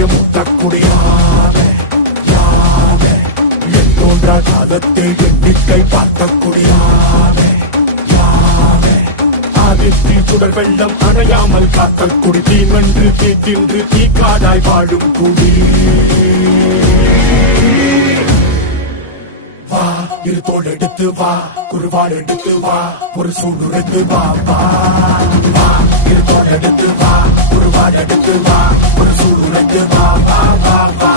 புதிய முத்தக்குடியானே யானே எண்ணோன்றா காலத்தில் எண்ணிக்கை பார்க்கக்கூடியானே யானே ஆதித்தி சுடர் வெள்ளம் அணையாமல் காத்தல் குடி தீவென்று தீ தின்று தீக்காடாய் வாழும் குடி வா இருத்தோடு எடுத்து வா குருவாள் எடுத்து வா ஒரு சூடுரைத்து வா வா வா இருத்தோடு எடுத்து வா குருவாள் எடுத்து வா ஒரு சூடுரைத்து வா வா வா வா